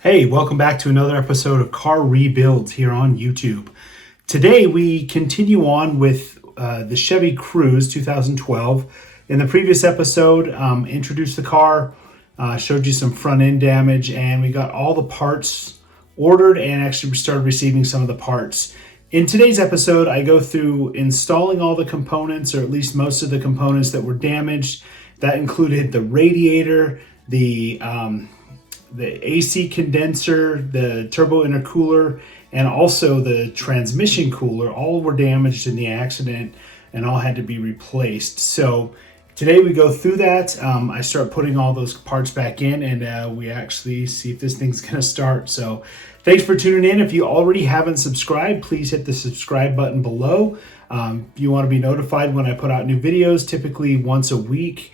Hey, welcome back to another episode of Car Rebuilds here on YouTube. Today we continue on with the Chevy Cruze 2012. In the previous episode, introduced the car, showed you some front end damage, and we got all the parts ordered and actually started receiving some of the parts. In today's episode, I go through installing all the components, or at least most of the components that were damaged. That included the radiator, the AC condenser, the turbo intercooler, and also the transmission cooler. All were damaged in the accident and all had to be replaced. So today we go through that. I start putting all those parts back in, and we actually see if this thing's gonna start. So thanks for tuning in. If you already haven't subscribed, please hit the subscribe button below. You want to be notified when I put out new videos, typically once a week.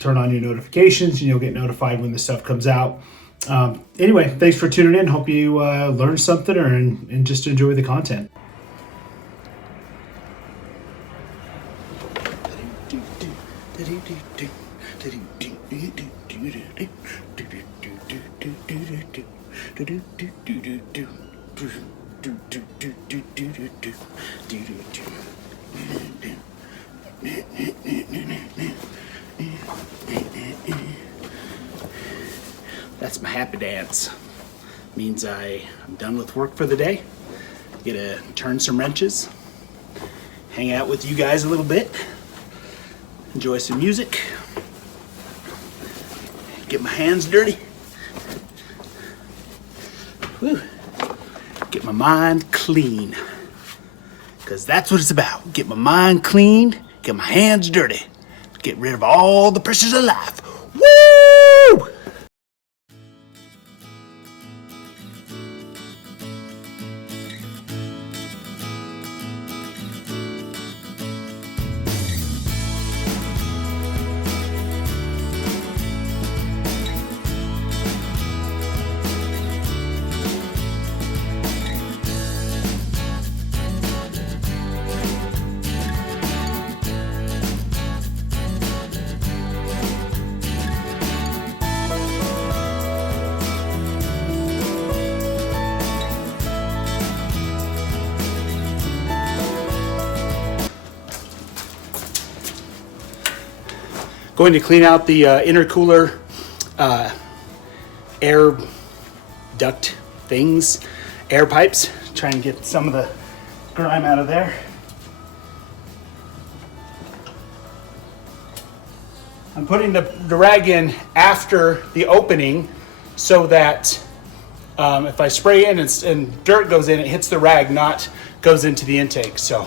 Turn on your notifications and you'll get notified when the stuff comes out. Anyway, thanks for tuning in. Hope you learned something and just enjoy the content. That's my happy dance. Means I'm done with work for the day. Get to turn some wrenches, hang out with you guys a little bit, enjoy some music, get my hands dirty. Whew. Get my mind clean. Because that's what it's about. Get my mind clean, get my hands dirty, get rid of all the pressures of life. Woo! Going to clean out the intercooler air duct things, air pipes, try and get some of the grime out of there. I'm putting the rag in after the opening so that if I spray in and dirt goes in, it hits the rag, not goes into the intake. So.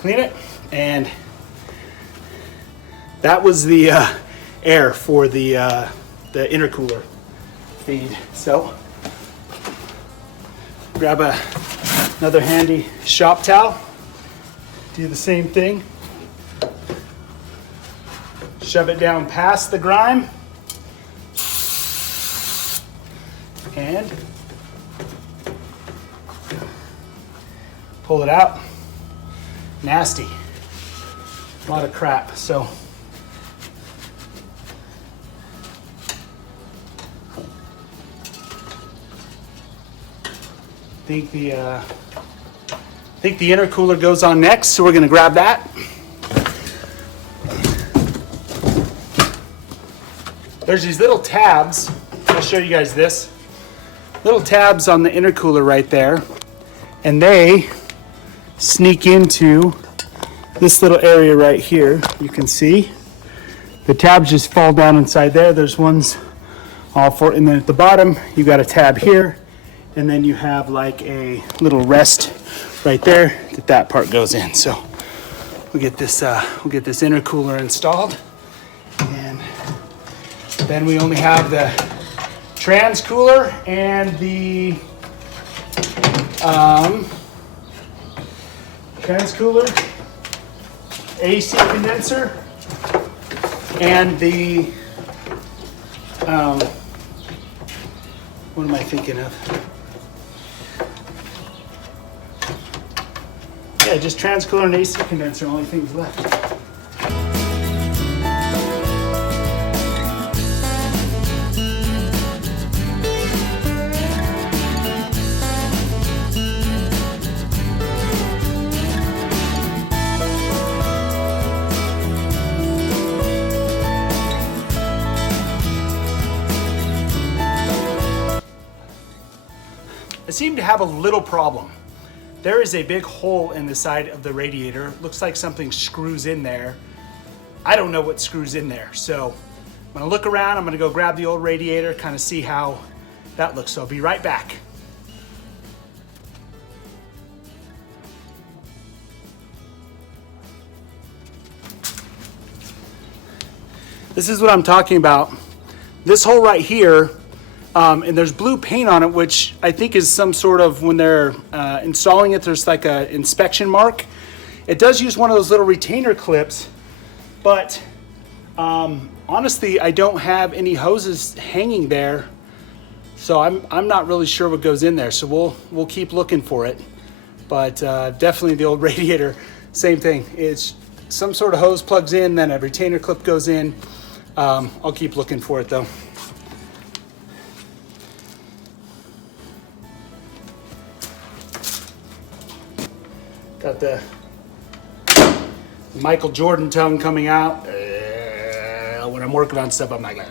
Clean it, and that was the air for the intercooler feed. So grab another handy shop towel, do the same thing, shove it down past the grime, and pull it out. Nasty, a lot of crap. So I think the intercooler goes on next, so we're going to grab that. There's these little tabs. I'll show you guys this. Little tabs on the intercooler right there, and they sneak into this little area right here. You can see the tabs just fall down inside there. There's ones all for, and then at the bottom you got a tab here, and then you have like a little rest right there that part goes in. So we'll get this intercooler installed, and then we only have the trans cooler and the trans cooler, AC condenser, and the what am I thinking of? Yeah, just transcooler and AC condenser, only things left. I seem to have a little problem. There is a big hole in the side of the radiator. Looks like something screws in there. I don't know what screws in there. So I'm gonna look around, I'm gonna go grab the old radiator, kind of see how that looks. So I'll be right back. This is what I'm talking about. This hole right here, and there's blue paint on it, which I think is some sort of, when they're installing it, there's like a inspection mark. It does use one of those little retainer clips, but honestly, I don't have any hoses hanging there, so I'm not really sure what goes in there. So we'll keep looking for it, but definitely the old radiator, same thing. It's some sort of hose plugs in, then a retainer clip goes in. I'll keep looking for it though. Got the Michael Jordan tongue coming out. When I'm working on stuff, I'm like,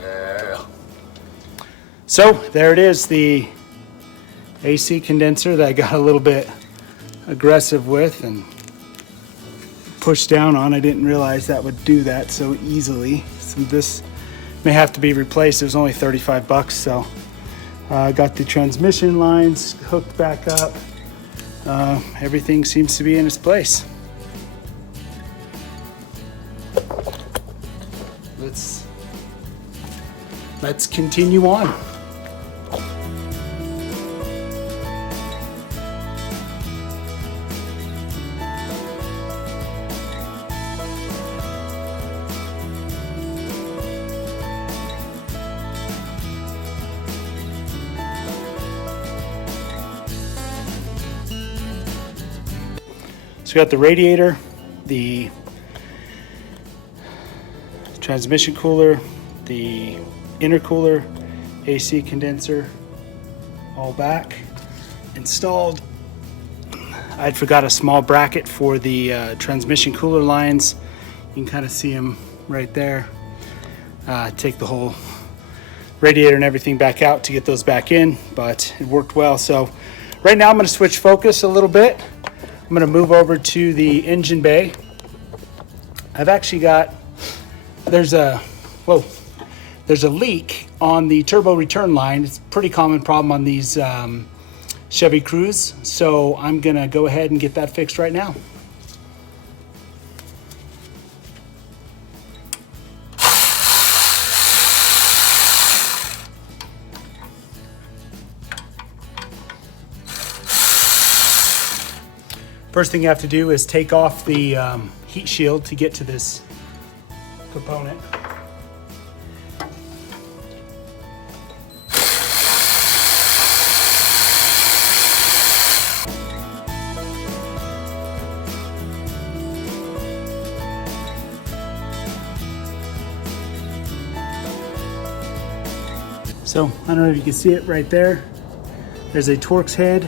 So there it is, the AC condenser that I got a little bit aggressive with and pushed down on. I didn't realize that would do that so easily. So this may have to be replaced. It was only 35 bucks. So I got the transmission lines hooked back up. Everything seems to be in its place. Let's continue on. So we got the radiator, the transmission cooler, the intercooler, AC condenser, all back, installed. I'd forgot a small bracket for the transmission cooler lines. You can kind of see them right there. Take the whole radiator and everything back out to get those back in, but it worked well. So right now I'm going to switch focus a little bit. I'm going to move over to the engine bay. I've actually got, there's a leak on the turbo return line. It's a pretty common problem on these Chevy Cruze. So I'm going to go ahead and get that fixed right now. First thing you have to do is take off the heat shield to get to this component. So I don't know if you can see it right there. There's a Torx head,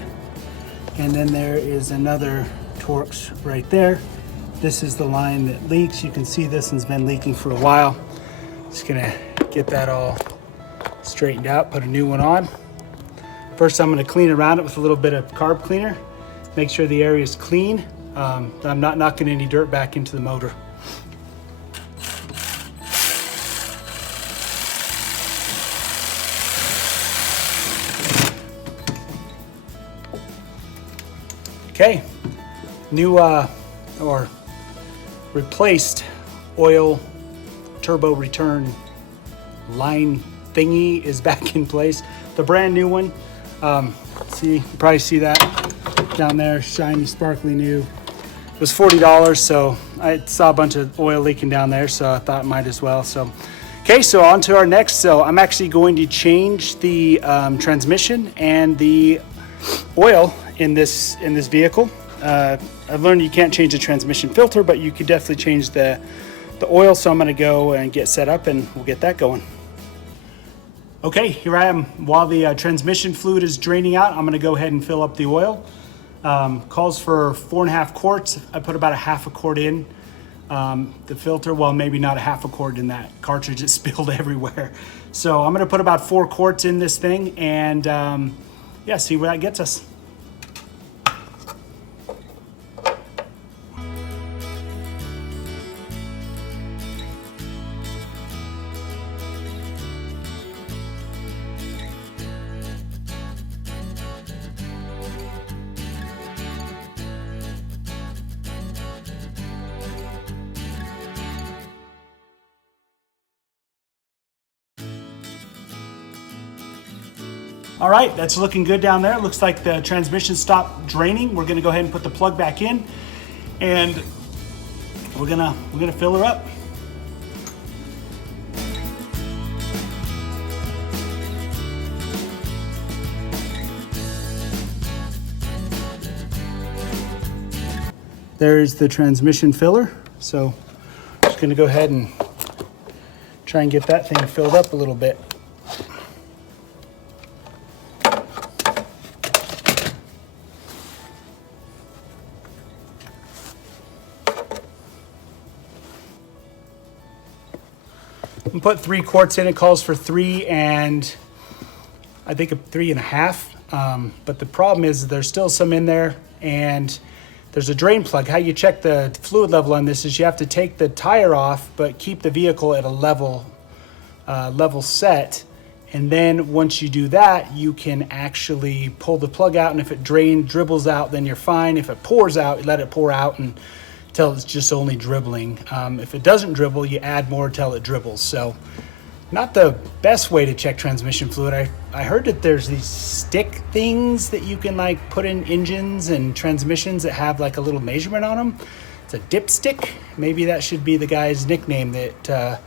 and then there is another Torx right there. This is the line that leaks. You can see this one's been leaking for a while. Just gonna get that all straightened out, put a new one on. First, I'm gonna clean around it with a little bit of carb cleaner. Make sure the area is clean. I'm not knocking any dirt back into the motor. Okay, new or replaced oil turbo return line thingy is back in place. The brand new one. See, you probably see that down there, shiny, sparkly new. It was $40, so I saw a bunch of oil leaking down there, so I thought might as well. So, okay, so on to our next. So I'm actually going to change the transmission and the oil in this vehicle. I've learned you can't change the transmission filter, but you could definitely change the oil. So I'm going to go and get set up and we'll get that going. Okay, here I am. While the transmission fluid is draining out, I'm going to go ahead and fill up the oil. Calls for 4.5 quarts. I put about a half a quart in. The filter, well, maybe not a half a quart in that cartridge. It spilled everywhere. So I'm going to put about 4 quarts in this thing and yeah, see where that gets us. All right, that's looking good down there. It looks like the transmission stopped draining. We're gonna go ahead and put the plug back in and we're gonna fill her up. There's the transmission filler. So I'm just gonna go ahead and try and get that thing filled up a little bit. Put 3 quarts in. It calls for 3 and I think 3.5. But the problem is there's still some in there and there's a drain plug. How you check the fluid level on this is you have to take the tire off but keep the vehicle at a level set, and then once you do that you can actually pull the plug out, and if it dribbles out, then you're fine. If it pours out, you let it pour out and until it's just only dribbling. If it doesn't dribble, you add more till it dribbles. So not the best way to check transmission fluid. I heard that there's these stick things that you can like put in engines and transmissions that have like a little measurement on them. It's a dipstick. Maybe that should be the guy's nickname that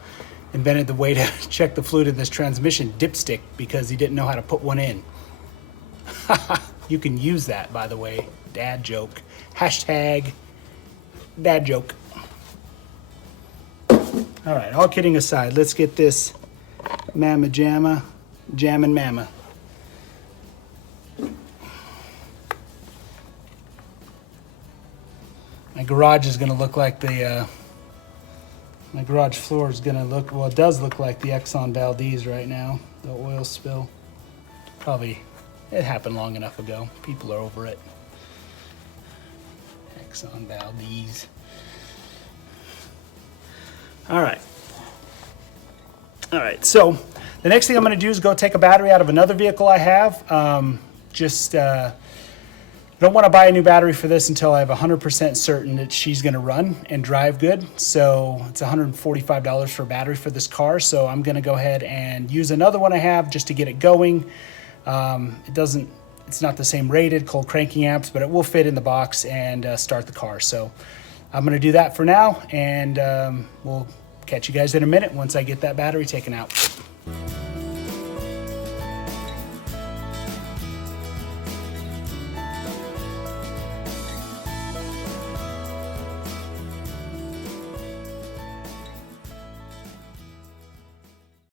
invented the way to check the fluid in this transmission, dipstick, because he didn't know how to put one in. You can use that, by the way. Dad joke. Hashtag dad joke. All right, all kidding aside, let's get this mamma jammin' mamma. My garage is going to look like my garage floor is going to look, well, it does look like the Exxon Valdez right now, the oil spill. Probably, it happened long enough ago. People are over it. Exxon Valdez. All right, so the next thing I'm going to do is go take a battery out of another vehicle I have. I don't want to buy a new battery for this until I have 100% certain that she's going to run and drive good. So it's $145 for a battery for this car. So I'm going to go ahead and use another one I have just to get it going. It's not the same rated cold cranking amps, but it will fit in the box and start the car. So I'm going to do that for now, and we'll catch you guys in a minute once I get that battery taken out.